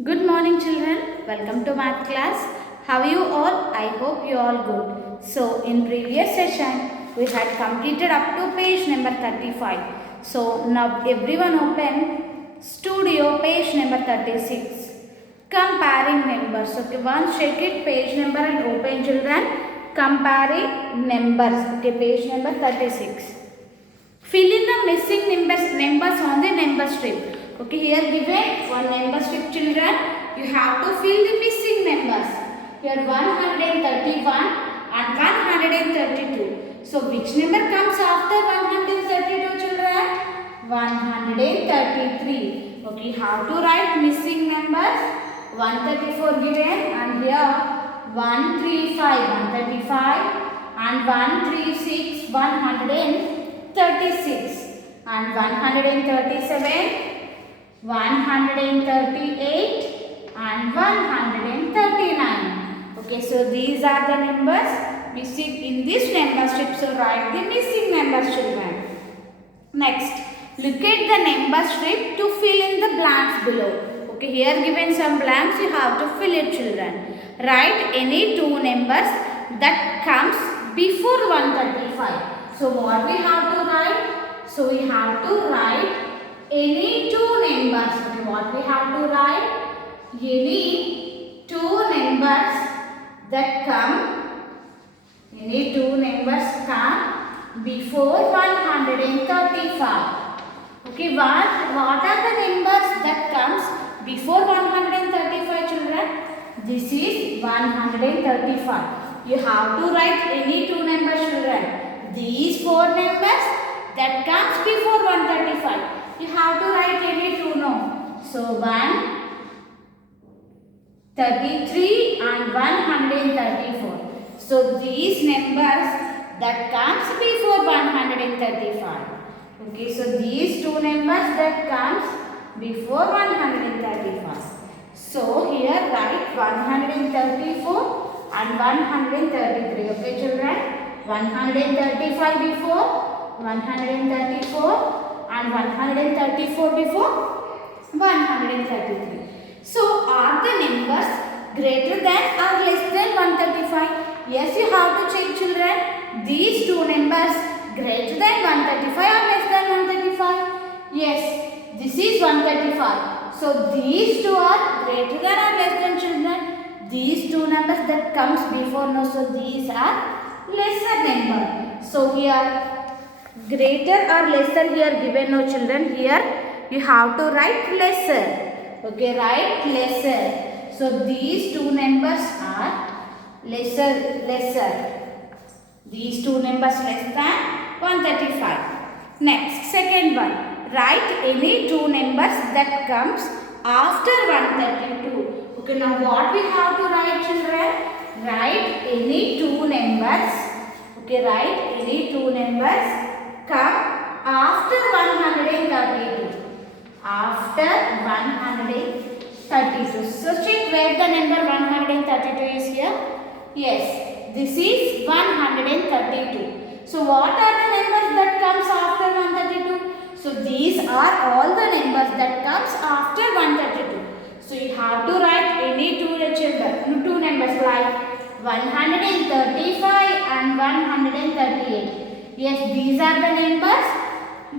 Good morning children, welcome to math class. How are you all? I hope you all good. So in previous session we had completed up to page number 35. So now everyone open studio page number 36. Comparing numbers. Okay, once check it page number and open children. Comparing numbers. Okay, page number 36. Fill in the missing numbers on the number strip. Okay, here given one number strip children. You have to fill the missing numbers. Here 131 and 132. So which number comes after 132 children? 133. Okay, how to write missing numbers? 134 given and here 135 and 136 136 and 137 138 and 139. Okay, so these are the numbers missing in this number strip. So write the missing numbers children. Next, look at the number strip to fill in the blanks below. Okay, here given some blanks, you have to fill it children. Write any two numbers that comes before 135. So what we have to write? So we have to write any two numbers. Okay, what we have to write? Any two numbers that come. Any two numbers come before 135. Okay, what are the numbers that comes before 135 children? This is 135. You have to write any two numbers children. These four numbers that comes before 135. You have to write any two no. So 133 and 134. So these numbers that comes before 135. Okay, so these two numbers that comes before 135. So here write 134 and 133. Okay children, 135 before, 134 and 134 before 133. So are the numbers greater than or less than 135? Yes, you have to check children. These two numbers greater than 135 or less than 135? Yes, this is 135. So these two are greater than or less than children. These two numbers that comes before no. So these are lesser number. So here greater or lesser here given no children. Here you have to write lesser. Okay, write lesser. So these two numbers are lesser. These two numbers less than 135. Next, second one. Write any two numbers that comes after 132. Okay, now what we have to write children? Write any two numbers. Okay, write any two numbers come after 132. After 132. So check where the number 132 is here. Yes, this is 132. So what are the numbers that comes after 132? So these are all the numbers that comes after 132. So you have to write any two numbers like 135 and 138. Yes, these are the numbers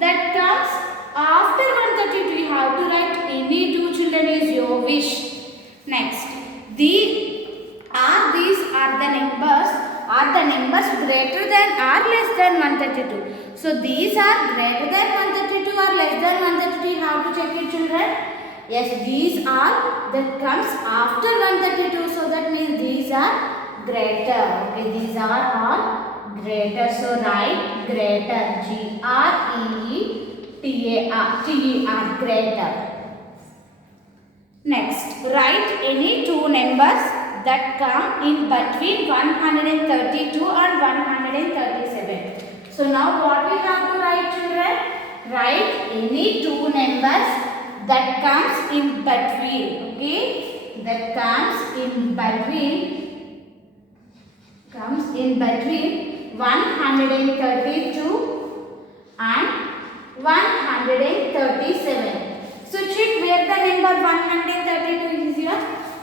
that comes after 132. You have to write any two children is your wish. Next, these are the numbers greater than or less than 132. So these are greater than 132 or less than 132. You have to check it children. Yes, these are that comes after 132. So that means these are greater. Okay, these are all greater. So write greater. G-R-E-E-T-A-R. Greater. Next, write any two numbers that come in between 132 and 137. So now what we have to write children? Write any two numbers that comes in between. Okay, that comes in between 132 and 137. So check where the number 132 is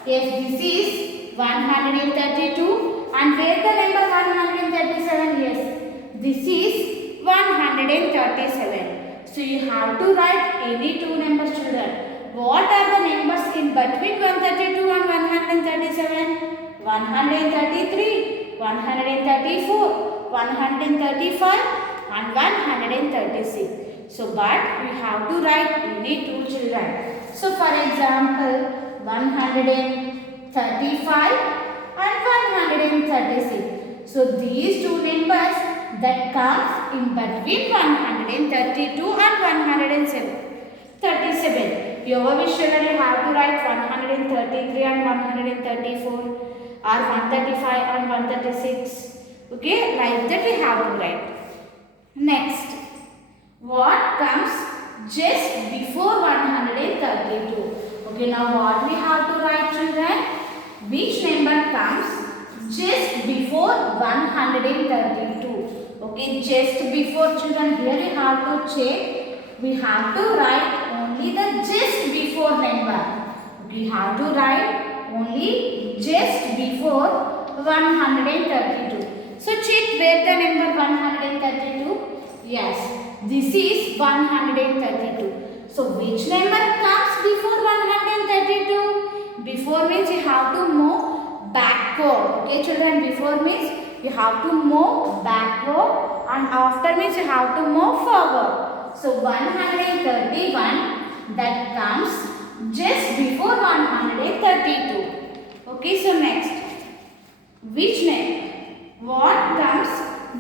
Yes, this is 132. And where the number 137? Yes, this is 137. So you have to write any two numbers, children. What are the numbers in between 132 and 137? 133, 134, 135 and 136. So but we have to write any two, children. So for example, 135 and 136. So these two numbers that comes in between 132 and 137. You always surely have to write 133 and 134 or 135 and 136. Okay, like that we have to write. Next, what comes just before 132? Okay, now what we have to write, children? Which number comes just before 132? Okay, just before, children, here we have to check. We have to write only the just before number. We have to write only just before 132. So check where the number 132. Yes, this is 132. So which number comes before 132? Before means you have to move backward. Okay, children, before means you have to move backward and after means you have to move forward. So 131 that comes just before 132. Okay, so next, which name? What comes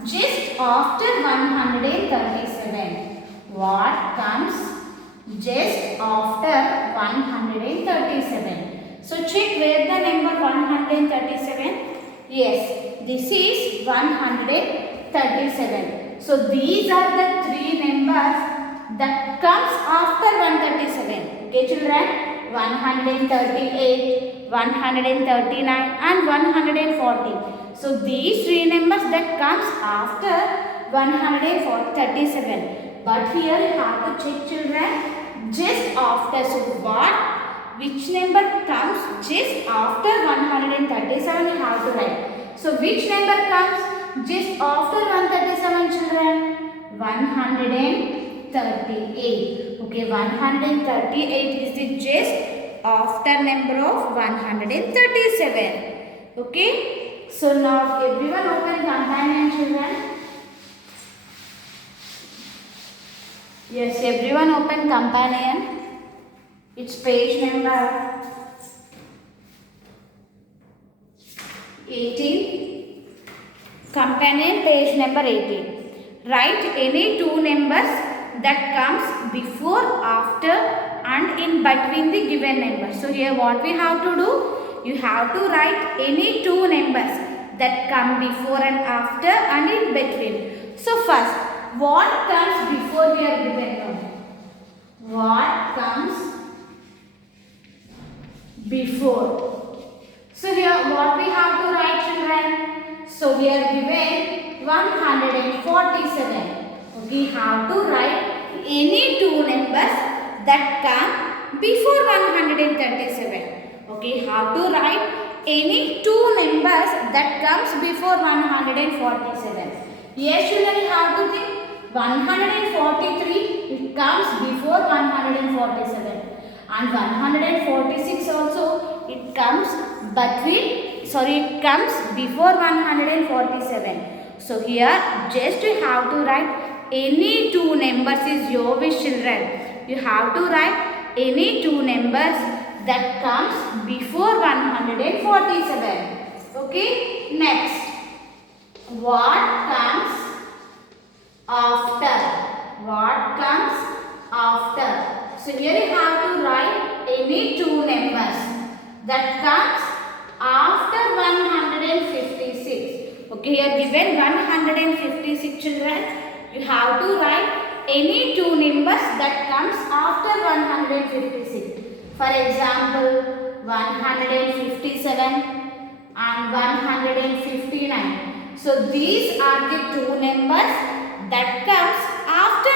just after 137? What comes just after 137? So check where the number 137. Yes, this is 137. So these are the three numbers that comes after 137. Okay, children, 138, 139 and 140. So these three numbers that comes after 137. But here you have to check, children, just after. So what? Which number comes just after 137? You have to write. So which number comes just after 137, children? 138. Okay, 138 is the just after number of 137. Okay. So now everyone open companion, children. Yes, everyone open companion. It's page number 18. Companion page number 18. Write any two numbers that comes before, after and in between the given numbers. So here what we have to do? You have to write any two numbers that come before and after and in between. So first, what comes before here given now? What comes before? So here what we have to write, children? So here given 147. Okay, have to write any two numbers that come before 137. Okay, have to write any two numbers that comes before 147. Yes, children, you have to think 143 it comes before 147 and 146 also it comes before 147. So here just you have to write any two numbers is your wish, children. You have to write any two numbers that comes before 147. Okay, next, what comes after? What comes after? So here you have to write any two numbers that comes after 156. Okay, here given 156, children. You have to write any two numbers that comes after 156. For example, 157 and 159. So these are the two numbers that comes after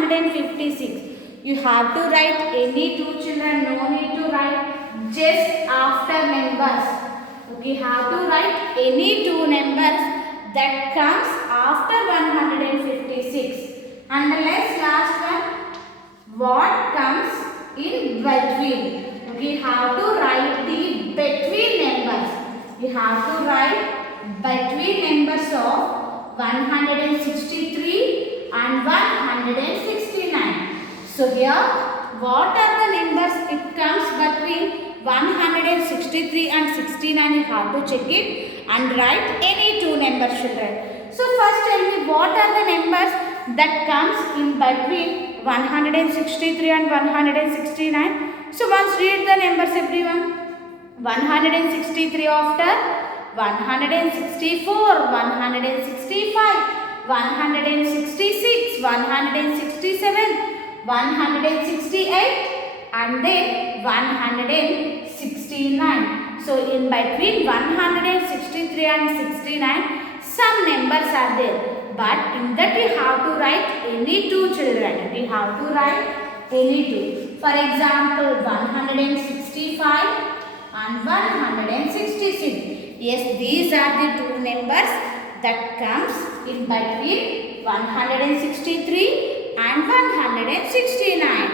156. You have to write any two, children. No need to write just after numbers. Okay, how to write any two numbers that comes after 156. And the last one, what comes in between. Okay, how to write the between numbers. We have to write between numbers of 163 and 169. So here, what are the numbers it comes between 163 and 69? You have to check it and write any two numbers, children. So first tell me, what are the numbers that comes in between 163 and 169? So once read the numbers, everyone. 163 after 164, 165, 166, 167, 168 and then 169. So in between 163 and 69 some numbers are there, but in that we have to write any two, children. We have to write any two. For example, 165 and 166. Yes, these are the two numbers that comes in between 163 and 169.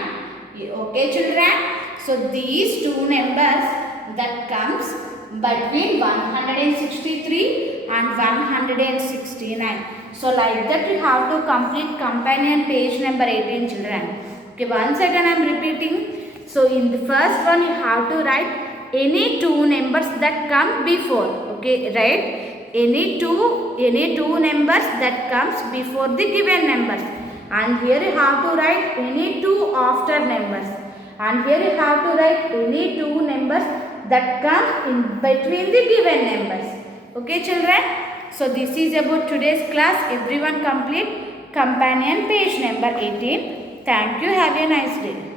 Okay, children. So these two numbers that comes between 163 and 169. So like that we have to complete companion page number 18, children. Okay, once again I am repeating. So in the first one you have to write any two numbers that come before. Okay, write any two numbers that comes before the given numbers. And here you have to write any two after numbers. And here you have to write any two numbers that come in between the given numbers. Okay, children. So this is about today's class. Everyone complete companion page number 18. Thank you. Have a nice day.